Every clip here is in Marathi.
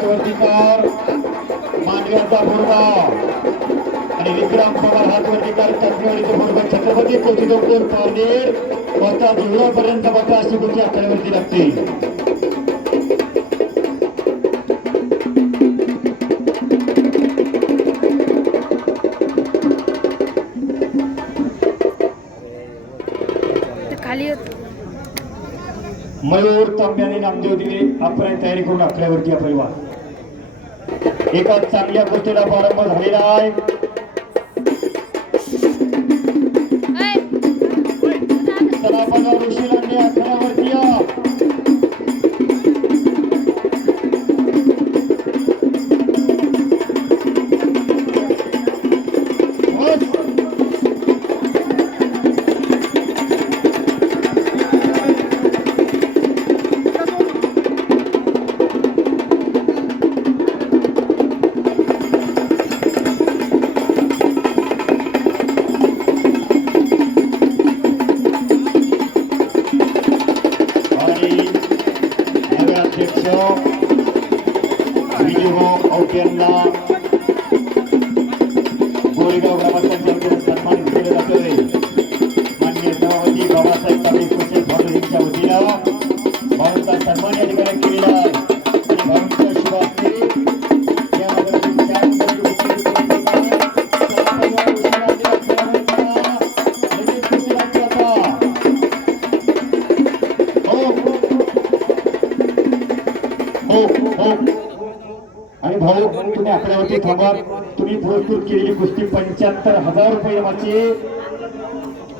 हातवर्तीकार मांडव्याचा मुलगा आणि विक्रम पवार हातवर्तीकार तत्वडीचे मुलगा छत्रपती कोचिदोपूर पारनेर बता जिल्ह्यापर्यंत बता अशी गोष्टी आकड्यावरती लागते मयूर तांब्याने नामदेव दिले. आपण तयारी करून आकड्यावरती आपली वा एका चांगल्या गोष्टीला प्रारंभ झालेला आहे तुम्ही थांबा. तुम्ही पुरस्कृत केलेली कुस्ती. पंच्याहत्तर हजार रुपये मागची.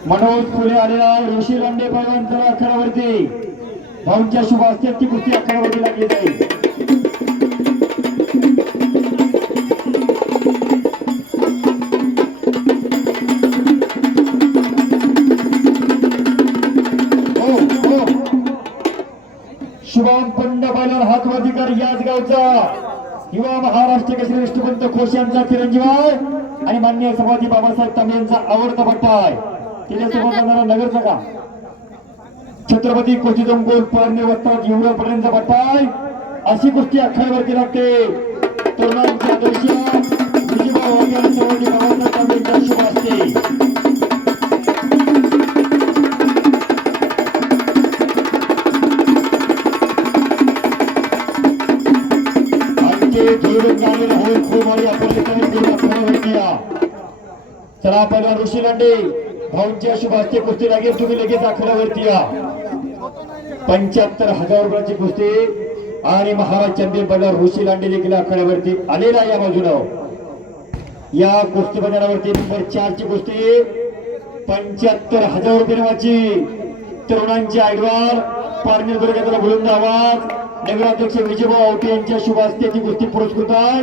मनोज फुले आलेला ऋषी लांडे पैलवानचा आखाड्यावरती भाऊंच्या शुभ असतात ती कुस्ती आखाड्यावरती लागली जाईल हो, हो. शुभम पंड बैलार हातवाधिकार याच गावचा. युवा महाराष्ट्र केसरी विष्णुपंत खोश यांचा चिरंजीव आहे आणि मान्य सभापती बाबासाहेब तांबे यांचा आवडता पट्टा आहे. तिच्यासोबत जाणारा नगरचा का छत्रपती कोचिदंगोल परणे वस्ता जिवरापर्यंतचा पट्टा आहे. अशी कुस्ती अखेरवरती लागते तरुणांच्या विजयभाऊ आणि सभापती बाबासाहेब तांबे यांच्या शुभ असते चला पहिला ऋषी लांडे भाऊंची शुभ हस्ते कुस्ती लागेल तुम्ही लगेच आखड्यावरती या पंच्याहत्तर हजार रुपयाची कुस्ती आणि महाराज चंदे पहिला ऋषी लांडे देखील आखड्यावरती आलेला या बाजूनं या कुस्ती मैदानावरती नंबर चार ची कुस्ती पंच्याहत्तर हजार रुपये नावाची तरुणांची आयडवार पारनेर दुर्गाचा बुलंद आवाज नगराध्यक्ष विजयभाऊ आवटे यांच्या शुभ हस्त्याची कुस्ती पुरस्कृत आहे.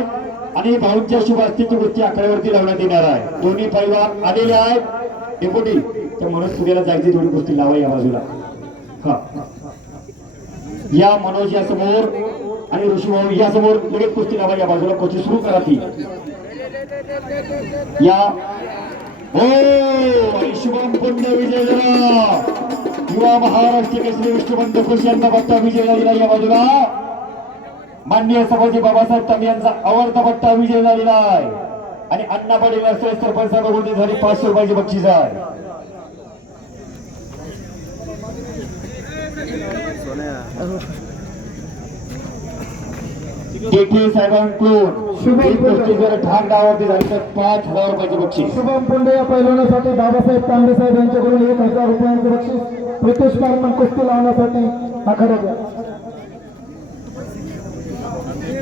आणि भाऊंच्या शुभ हस्त्याची कुस्ती आखाड्यावरती लावण्यात येणार आहे. दोन्ही परिवार आलेले आहेत. डेपुटी त्या मनोज पुढेला जायची थोडी गोष्टी लावा या बाजूला. हा. या मनोज या समोर आणि ऋषीभाऊ या समोर लगेच गोष्टी लावा या बाजूला. गोष्टी सुरू करा ती. या. हो शुभम पुण्य विजय युवा महाराष्ट्र केसरी विष्णुबंध खुश यांचा पट्टा विजय झालेला या बाजूला. माननीय सभापती बाबासाहेब तांबे यांचा आवडता पट्टा विजय झालेला आहे. आणि अण्णा पाटील असं सरपंच झाली पाचशे रुपयाची बक्षीस आहे. जेठी साहेबांकडून शुभ एक गोष्टी जर ठाक डावावरती झाली तर पाच हजार रुपयाची बक्षीस. शुभम पुंडे या पैलवानासाठी बाबासाहेब तांबे साहेब यांच्याकडून एक हजार रुपयांचे बक्षीस. प्रितेश पारमन कुस्ती लावण्यासाठी आखाड्यात या.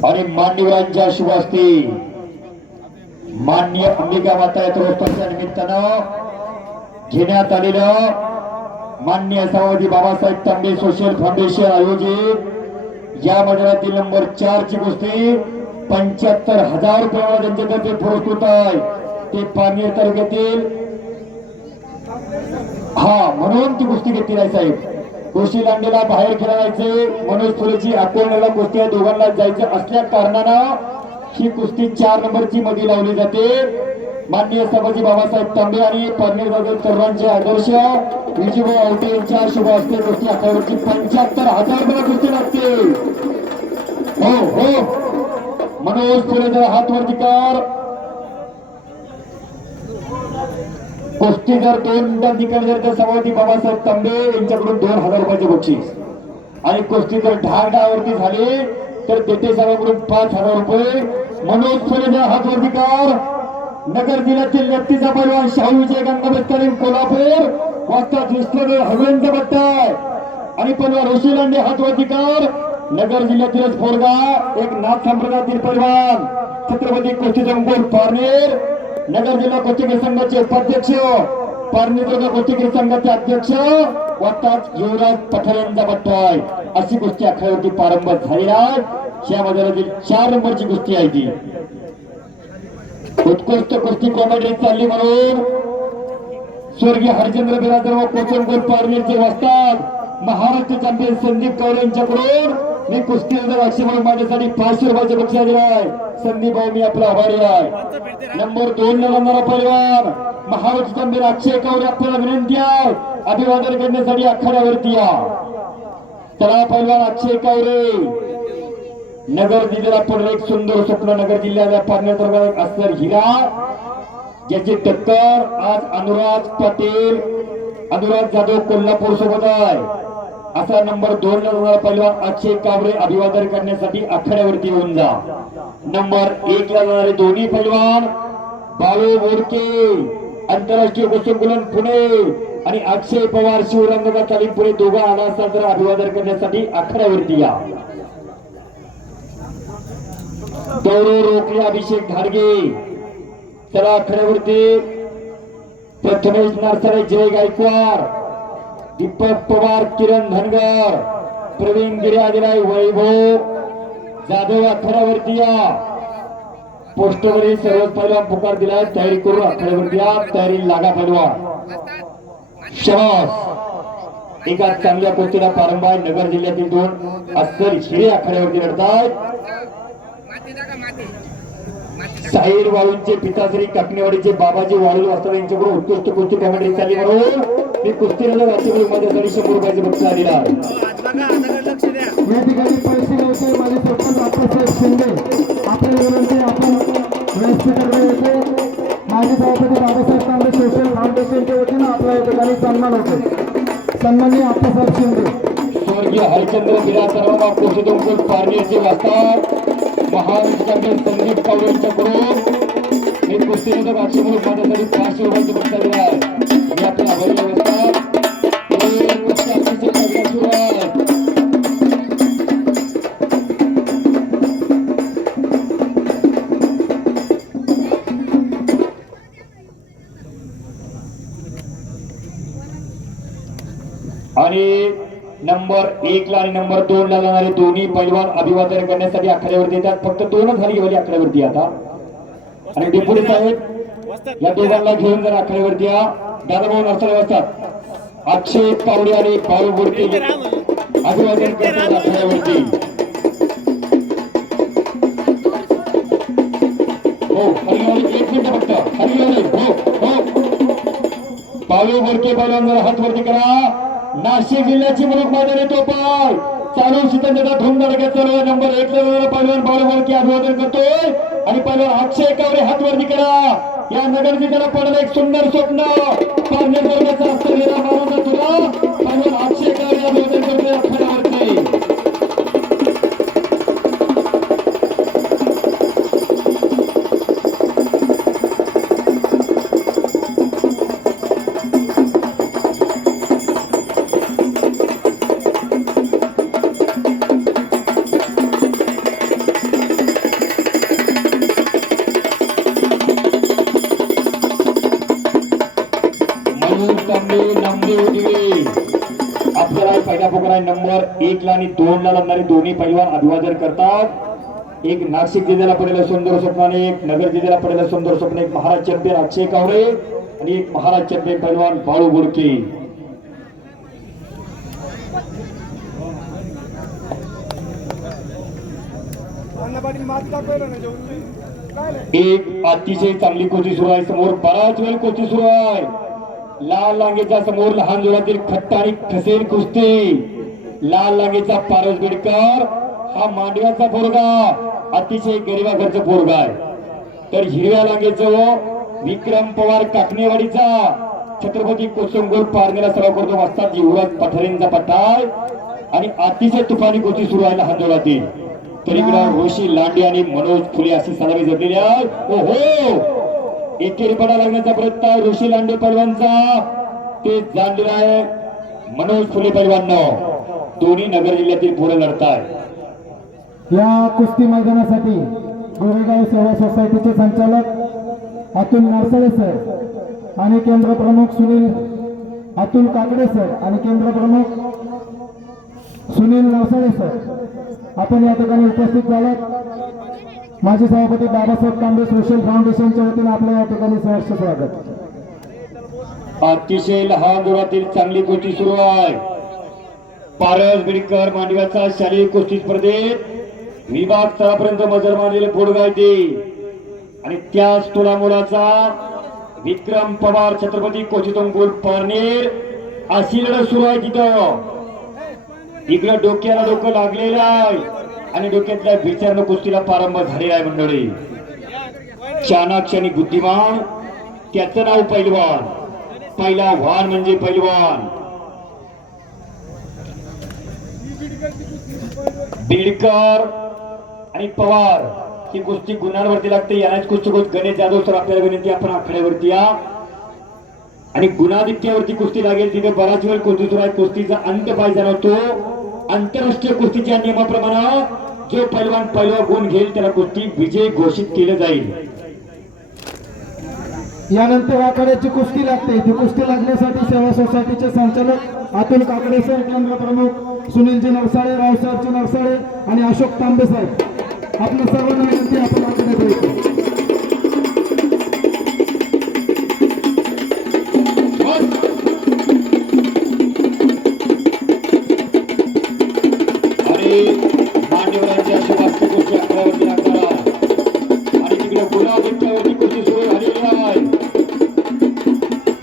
आणि मान्यवरांच्या शुभ हस्ते मान्य अंबिका माता यात्रोत्सवाच्या निमित्तानं घेण्यात आलेलं मान्य सभापती बाबासाहेब तांबे सोशल फाउंडेशन आयोजित या मंडळातील नंबर चार ची कुस्ती पंच्याहत्तर हजार रुपयाला त्यांच्यातर्फे पुरस्कृत आहे. ते पारनेर तालुक्यातील हा म्हणून ती कुस्ती घेतली आहे साहेब. कुस्ती लांडेला बाहेर खेळायचे मनोज फुलेची अकोल्याला कुस्ती या दोघांना जायचं असल्या कारणानं ही कुस्ती चार नंबरची मध्ये लावली जाते. माननीय सभाजी बाबासाहेब तांबे आणि पारनेर बाजार तरुणांचे आदर्श. विजयभाऊ आवटे यांच्या शुभ हस्ते गोष्टी आठवड्याची पंच्याहत्तर हजार रुपये गोष्टी लागते हो हो. मनोज फुलेचा हात वरती कर. गोष्टी जर दोन ठिकाणी जर सभापती बाबासाहेब तांबे यांच्याकडून दोन हजार रुपयाचे बक्षीस. आणि गोष्टी जर ढाळ ढावरती झाली तर तेथे साहेबांकडून पाच हजार रुपये. मनोज फुलेचा हात वरती कर. नगर जिल्ह्यातील व्यक्तीचा पैलवान शाहू विजय गंगाबस्करी कोल्हापूर. वाजता विश्वदेव हवेंचा पट्टा आहे आणि पैलवान ऋषी लांडे हातवरतीकर नगर जिल्ह्यातीलच फोरगा एक नाथ संप्रदायातील पैलवान छत्रपती कोची संकुल पारनेर. नगर जिल्हा कुस्तीगीर संघाचे उपाध्यक्ष. पारनेर दुर्ग संघाचे अध्यक्ष. वाटताच युवराज पठार यांचा पट्टा आहे अशी गोष्टी आखाड्यावरती प्रारंभ झाली आहे. या चार नंबरची गोष्टी आहे ती. उत्कृष्ट कुस्ती कॉमेडी चालली म्हणून स्वर्गीय हरिचंद्र बिराजर व कोचनकोट पारनेरचे वस्ताद महाराष्ट्र चॅम्पियन संदीप कवळे यांच्याकडून. मी कुस्ती अक्षय म्हणून माझ्यासाठी पाचशे रुपयाचे पक्ष दिले आहे. संदीप भाऊ मी आपला आभारी आहे. नंबर दोन ला जाणारा परिवार. महाराष्ट्र चॅम्पियन अक्षय कवळे आपल्याला विनंती आहे. अभिवादन करण्यासाठी आखाड्यावरती या. चला परिवार अक्षय कवरे. नगर जिल्ह्याला पडलं एक सुंदर स्वप्न नगर जिल्ह्याला पाण्यात असणार हिरा. ज्याची टक्कर आज अनुराग पाटील अनुराज जाधव कोल्हापूर सोबत आहे. असा नंबर दोन ला जाणारा अक्षय कांबळे अभिवादन करण्यासाठी आखाड्यावरती येऊन जा. नंबर एक ला जाणारे दोन्ही पैलवान बाळू बोडके आंतरराष्ट्रीय कुस्तीकुलन पुणे आणि अक्षय पवार शिवरंगाचा तालीम पुणे दोघा आला असता जर अभिवादन करण्यासाठी आखाड्यावरती या. गौरव रोखले अभिषेक घाडगे त्याला खऱ्यावरती प्रथमेश नरसरे जय गायकवाड दीपक पवार किरण धनगर प्रवीण गिरे आदिराय वैभव जाधव आखाड्यावरती या पोस्टवरील सर्वच पहिला पुकार दिलाय. तयारी करून आखाड्यावरती या तयारी लागा पैलवा शबास. एका चांगल्या कोचीला प्रारंभ आहे. नगर जिल्ह्यातील दोन अस्सल हिरे आखाड्यावरती लढतायत. साहिर वाळूंचे पिताश्री काकणेवाडीचे बाबाजी वाळू असतात यांच्याकडून उत्कृष्ट कुस्ती कमेंट्री चालली म्हणून? मी कुस्तीला राज्यगुरू माझ्यासाठी शंभर रुपयाचे बक्षीस आलेला या ठिकाणी पैसे घ्यायचे माझे सरपंच शिंदे. विनंती आपण व्यासपीठावर येते माजी सभापती बाबासाहेब तांबे सोशल फाउंडेशनच्या वतीनं आपला या ठिकाणी सन्मान होतो. सन्माननीय शिंदे. स्वर्गीय हरिचंद्र वाचतात महाराष्ट्रातील संदीप कावळे यांच्याकडून हे कुस्तीनगर आठशे म्हणून माझ्यासाठी पाचशे रुपयाचे पुस्तक आलेला आहे मी आपल्या आभारी एक ला आणि नंबर दोन ला जाणारे दोन्ही पैलवान अभिवादन करण्यासाठी आखाड्यावरती येतात. फक्त दोनच झाली गेली आखाड्यावरती आता. आणि डेप्युटी साहेब या दोघांना घेऊन जर आखाड्यावरती या. दादाभाऊ नरसळे असतात अक्षय पावडे आणि पारू बोडके अभिवादन करतात आखाड्यावरती. हो हरियाणी एक मिनिट फक्त. हरियाणी हो हो. पालू बोरके बैलांवर हात वरती करा. नाशिक जिल्ह्याची मुलूक मैदानी तो पाय चालू सिद्धांत धूम धडक्यात चालू नंबर एक पहिल्यावर पहिलवान बालू अभिवादन करतोय. आणि पहिल्यावर अक्षय कावरे हात करा या नगर जिल्ह्याला पडलं एक सुंदर स्वप्न. पारनेर वर्गाचा असलेला मानवता तुला पहिलवान अक्षय कावरे अभिवादन करतोय. आपल्याला पहिल्या पोकरा नंबर एक ला आणि दोन ला लागणारे दोन्ही पैलवान अभिवादन करतात. एक नाशिक जिल्ह्याला पडेल सुंदर स्वप्न आणि एक नगर जिल्ह्याला पडेल सुंदर स्वप्न एक महाराज चॅम्पियन अक्षय कावरे आणि एक महाराज चॅम्पियन पैलवान बाळू बोडके. एक अतिशय चांगली कोची सुरू आहे. समोर बराच वेळ कोची सुरू आहे. लाल लांगेच्या समोर लहान जोरातील खट्ट आणि खसेन कुस्ती. लाल लांगेचा पारस बेडकर. हा मांडव्याचा पोरगा. अतिशय गरिबाकडचं पोरग आहे. तर हिरव्या लांगेचं विक्रम पवार काकणेवाडीचा. छत्रपती कोसंगोल पारनेला सराव करतो असतात युवराज पठारेंचा आहे आणि अतिशय तुफानी गोष्टी सुरू आहे हातोडातील तर इकडं ऋषी लांडे आणि मनोज फुले अशी सलामी जमलेली आहे ओहो! एकेरीपणा लागण्याचा प्रयत्न ऋषी लांडे पैलवानचा. ते जाणलेला आहे. मनोज फुले पैलवान दोन्ही नगर जिल्ह्यातील पुढे लढताय. या कुस्ती मैदानासाठी गोरेगाव सेवा सोसायटीचे संचालक अतुल नरसळे सर आणि केंद्र प्रमुख सुनील अतुल काकडे सर आणि केंद्र प्रमुख सुनील नरसळे सर. आपण या ठिकाणी उपस्थित झालात. माझे सभापती बाबासाहेब कांबे सोशल फाउंडेशनच्या वतीने आपल्या या ठिकाणी सहर्ष स्वागत. अतिशय लहान दुरातील चांगली गोष्टी सुरू आहे. पारस बिडकर मांडव्याचा शालेय कुस्ती स्पर्धेत विभाग स्तरापर्यंत मजल मारलेले पोडगा गायते आणि त्याच तुला मुलाचा विक्रम पवार छत्रपती कोचितंगोल पारनेर अशी लढत सुरू आहे तिथं. इकडं डोक्याला डोकं लागलेलं आहे. आणि डोक्यातल्या विचारण कुस्तीला प्रारंभ झालेला आहे मंडळी. चाणाक्ष आणि बुद्धिमान त्याचं नाव पैलवान. पहिला वाहन म्हणजे पैलवान. बीडकर आणि पवार ही कुस्ती गुन्ह्यांवरती लागते. यालाच कुस्ती कोच गणेश जाधव सर आपल्याला विनंती आपण आखाड्यावरती या. आणि गुणाधिक्यावरती कुस्ती लागेल. तिथे बराच वेळ कुस्ती कुस्तीचा अंत पाहिजे नव्हतो आंतरराष्ट्रीय कुस्तीच्या नियमाप्रमाणे जो पैलवान पहिला गुण घेईल त्याला कुस्ती विजय घोषित केलं जाईल? यानंतर आखाड्याची कुस्ती लागते. ती कुस्ती लागण्यासाठी सेवा सोसायटीचे संचालक अतुल काकडे सर केंद्र प्रमुख सुनीलजी नरसाळे रावसाहेबजी नरसाळे आणि अशोक तांबे साहेब. आपल्या सर्वांना विनंती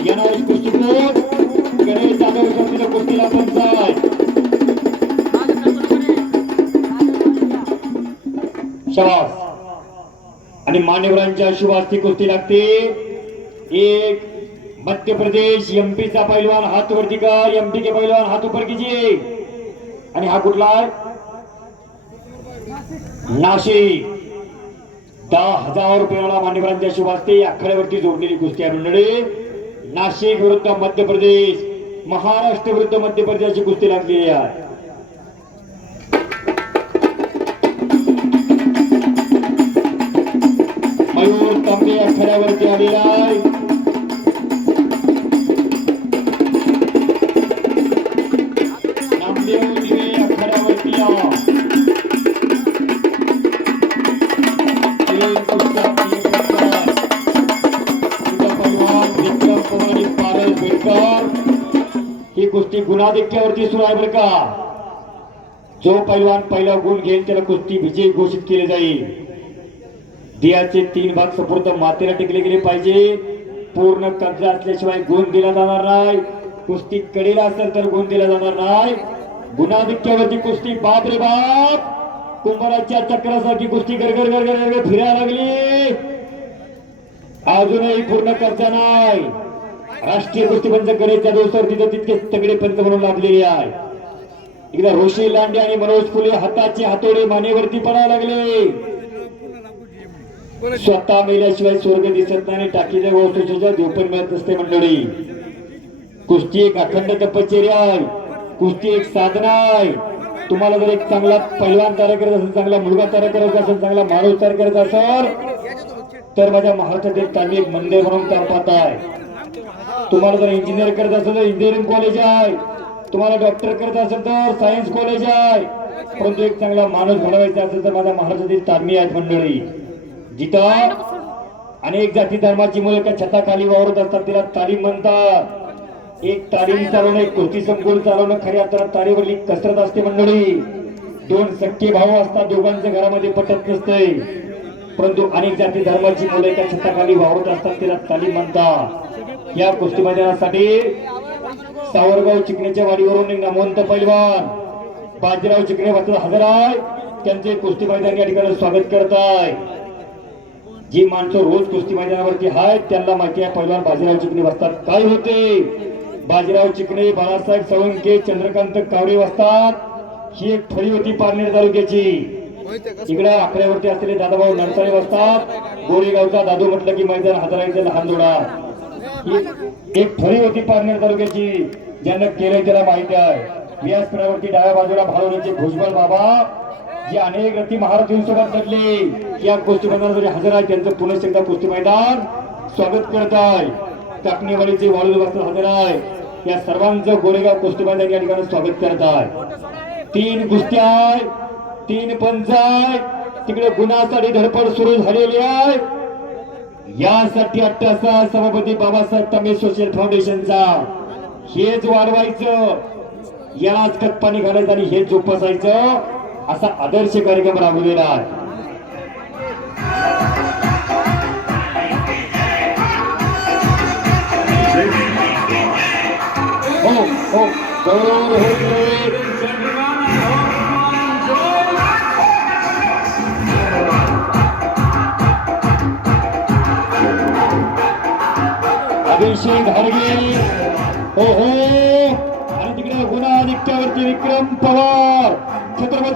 यांना एक गणेश जाधव शक्तीला कुस्तीला पंच आहे. शबास आणि मान्यवरांच्या शुभास्ती कुस्ती लागते. एक मध्य प्रदेश एमपीचा पैलवान हात वरती कर एमपी के पैलवान हात उपर कीजिए. आणि हा कुठला नाशिक. दहा हजार रुपयाला मान्यवरांच्या शुभास्ते आखाड्यावरती जोडलेली कुस्ती आहे मंडळी. नाशिक विरुद्ध मध्य प्रदेश महाराष्ट्र विरुद्ध मध्य प्रदेशची कुस्ती लागलेली आहे मयूर तांबे आलेला आहे. ही कुस्ती गुणाधिक्यावरती सुरू आहे बरं का. जो पैलवान पहिला गुण घेईल त्याला कुस्ती विजय घोषित केले जाईल. दियाचे तीन भाग सपूर्त मातेला टिकले गेले पाहिजे. पूर्ण कब्जा असल्याशिवाय गुण दिला जाणार नाही. कुस्ती कडेला असेल तर गुण दिला जाणार नाही. गुणाधिक्यावरती कुस्ती बाप रे बाप! कुंभाराच्या चक्रासाठी कुस्ती गरगर गरगर गरगर फिरायला लागली. अजूनही पूर्ण कब्जा नाही. राष्ट्रीय गोष्टीपंच पंच गणेश जाधव तिथे तितके तगडे पंच म्हणून लागलेले आहे एकदा रोशी लांडे आणि मनोज फुले हाताचे हातोडे मानेवरती पडायला लागले. स्वतः मेल्याशिवाय स्वर्ग दिसत नाही टाकीच्या गोष्टीच्या झोपण मिळत असते मंडळी. कुस्ती एक अखंड तपश्चर्य आहे. कुस्ती एक साधना आहे. तुम्हाला जर एक चांगला पहिलवान तयार करत असेल चांगला मुलगा तयार करायचा असेल चांगला माणूस तयार करायचा असेल तर माझ्या महाराष्ट्रातील त्यांनी एक मंदिर म्हणून तयार पाहत आहे तुम्हाला जर इंजिनियर करत असेल तर इंजिनिअरिंग कॉलेज आहे. तुम्हाला डॉक्टर करत असेल तर सायन्स कॉलेज आहे. परंतु एक चांगला माणूस घडवायचा असेल तर माझ्या महाराष्ट्रातील तारणी आहेत मंडळी. जिथं अनेक जाती धर्माची मुलं एका छताखाली वावरत असतात तिला तालीम म्हणतात. एक तालीम चालवणं एक कुस्ती संकुल चालवणं खऱ्या अर्थात तारीवरली कसरत असते मंडळी. दोन सख्खे भाऊ असतात दोघांच्या घरामध्ये पटत नसते परंतु अनेक जाती धर्माची मुलं एका छताखाली वावरत असतात तिला तालीम म्हणतात. या कुस्ती मैदानासाठी सावरगाव चिकण्याच्या वाडीवरून एक नामवंत पैलवान. बाजीराव चिकणे वाचत हजर आहे त्यांचे कुस्ती मैदान या ठिकाणी स्वागत करत आहे जी माणसं रोज कुस्ती मैदानावरती आहेत त्यांना माहिती आहे पैलवान बाजीराव चिकणे बसतात काय होते? बाजीराव चिकणे बाळासाहेब साळुंके चंद्रकांत कावडे वाजतात ही एक फळी होती पारनेर तालुक्याची. इकडे आकड्यावरती असलेले दादाभाऊ नरसाळे वाजतात गोरेगावचा दादू म्हटलं की मैदान हजारांचे लहान जोडा एक फळी होती पारनेर तालुक्याची ज्यांना केलंय त्याला माहिती आहे. व्यासपीठावरती डाव्या बाजूला भालवण्याचे भुजबळ बाबा जे अनेक रथी महारथींसोबत लढले. या कुस्ती मैदानामध्ये हजर आहे त्यांचं पुनश्च एकदा कुस्ती मैदान स्वागत करत आहे. काकणीवाडीचे वाळू हजर आहे. या सर्वांचं गोरेगाव कुस्ती मैदान या ठिकाणी स्वागत करत आहे. तीन कुस्त्या आहे तीन पंच आहे तिकडे गुन्हासाठी धडपड सुरू झालेली आहे. यासाठी अट्टासा सभापती बाबासाहेब तांबे सोशल फाउंडेशनचा हेच वाढवायचं. यालाच खतपाणी घालायचं आणि हेच जोपासायचं. असा आदर्श कार्यक्रम राबवलेला आहे हो हो. गौरव होईल अभिषेक हरगे हो हो आणि तिकडे गुन्हा निकट्यावरती विक्रम पवार छत्रपती